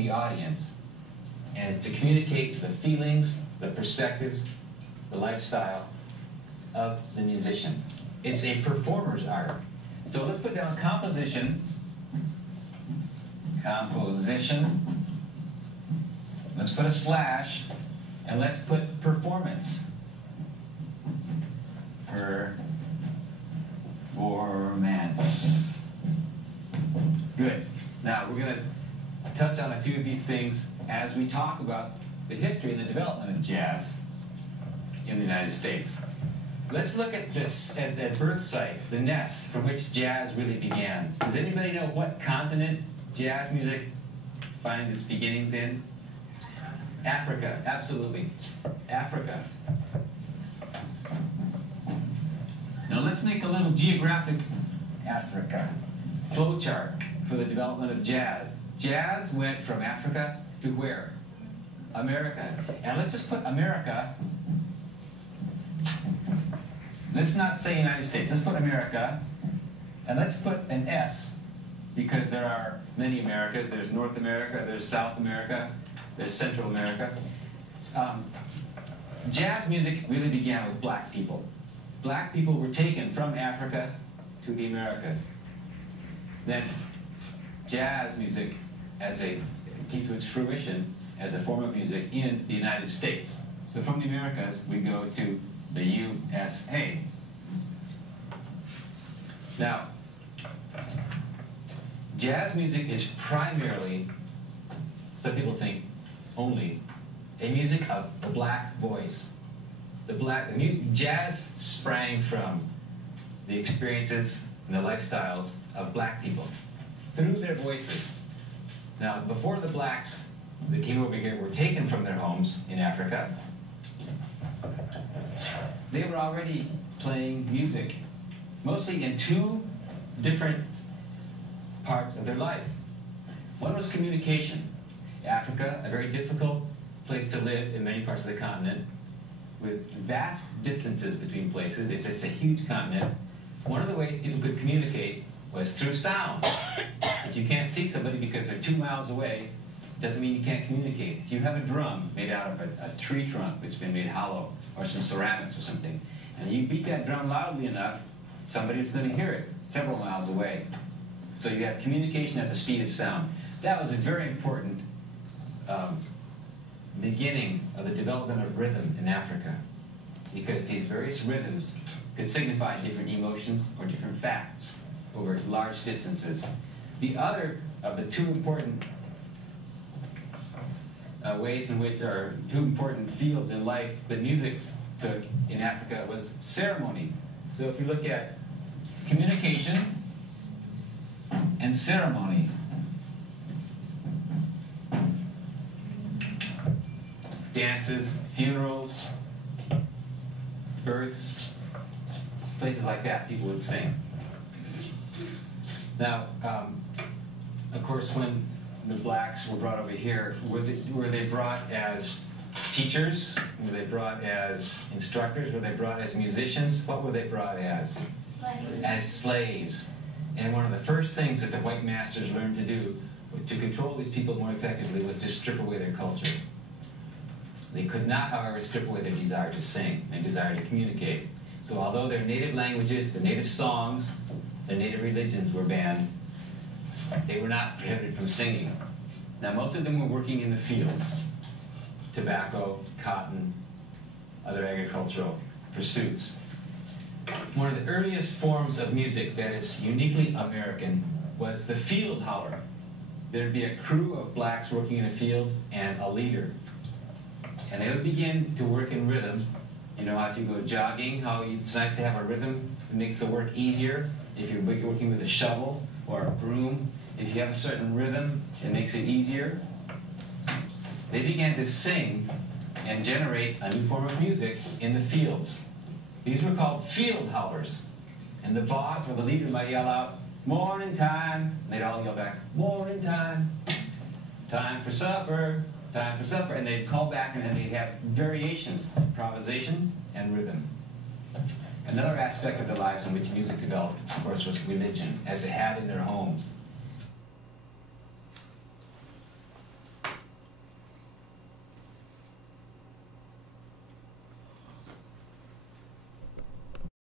the audience, and it's to communicate the feelings, the perspectives, the lifestyle of the musician. It's a performer's art. So let's put down composition. Composition. Let's put a slash, and let's put performance. Performance. Good. Now we're going to touch on a few of these things as we talk about the history and the development of jazz in the United States. Let's look at this, at the birth site, the nest from which jazz really began. Does anybody know what continent jazz music finds its beginnings in? Africa, absolutely. Africa. Now let's make a little geographic Africa flowchart for the development of jazz. Jazz went from Africa to where? America. And let's just put America. Let's not say United States. Let's put America. And let's put an S, because there are many Americas. There's North America, there's South America, there's Central America. Jazz music really began with black people. Black people were taken from Africa to the Americas. Then jazz music came to its fruition as a form of music in the United States. So from the Americas, we go to the USA. Now, jazz music is primarily, some people think only, a music of the black voice. Jazz sprang from the experiences and the lifestyles of black people through their voices. Now, before the blacks that came over here were taken from their homes in Africa, they were already playing music, mostly in two different parts of their life. One was communication. Africa, a very difficult place to live in many parts of the continent, with vast distances between places. It's a huge continent. One of the ways people could communicate was through sound. If you can't see somebody because they're 2 miles away, doesn't mean you can't communicate. If you have a drum made out of a tree trunk that's been made hollow, or some ceramics or something, and you beat that drum loudly enough, somebody's going to hear it several miles away. So you have communication at the speed of sound. That was a very important beginning of the development of rhythm in Africa, because these various rhythms could signify different emotions or different facts over large distances. The other of the two important ways in which, or two important fields in life that music took in Africa was ceremony. So if you look at communication and ceremony, dances, funerals, births, places like that, people would sing. Now, of course, when the blacks were brought over here, were they brought as teachers? Were they brought as instructors? Were they brought as musicians? What were they brought as? Slaves. As slaves. And one of the first things that the white masters learned to do to control these people more effectively was to strip away their culture. They could not, however, strip away their desire to sing, their desire to communicate. So although their native languages, their native songs, their native religions were banned, they were not prohibited from singing. Now, most of them were working in the fields, tobacco, cotton, other agricultural pursuits. One of the earliest forms of music that is uniquely American was the field holler. There'd be a crew of blacks working in a field and a leader. And they would begin to work in rhythm. You know, if you go jogging, how it's nice to have a rhythm. It makes the work easier. If you're working with a shovel or a broom, if you have a certain rhythm, it makes it easier. They began to sing and generate a new form of music in the fields. These were called field howlers. And the boss or the leader might yell out, "Morning time," and they'd all yell back, "Morning time, time for supper, time for supper," and they'd call back, and then they'd have variations, improvisation and rhythm. Another aspect of their lives in which music developed, of course, was religion, as they had in their homes.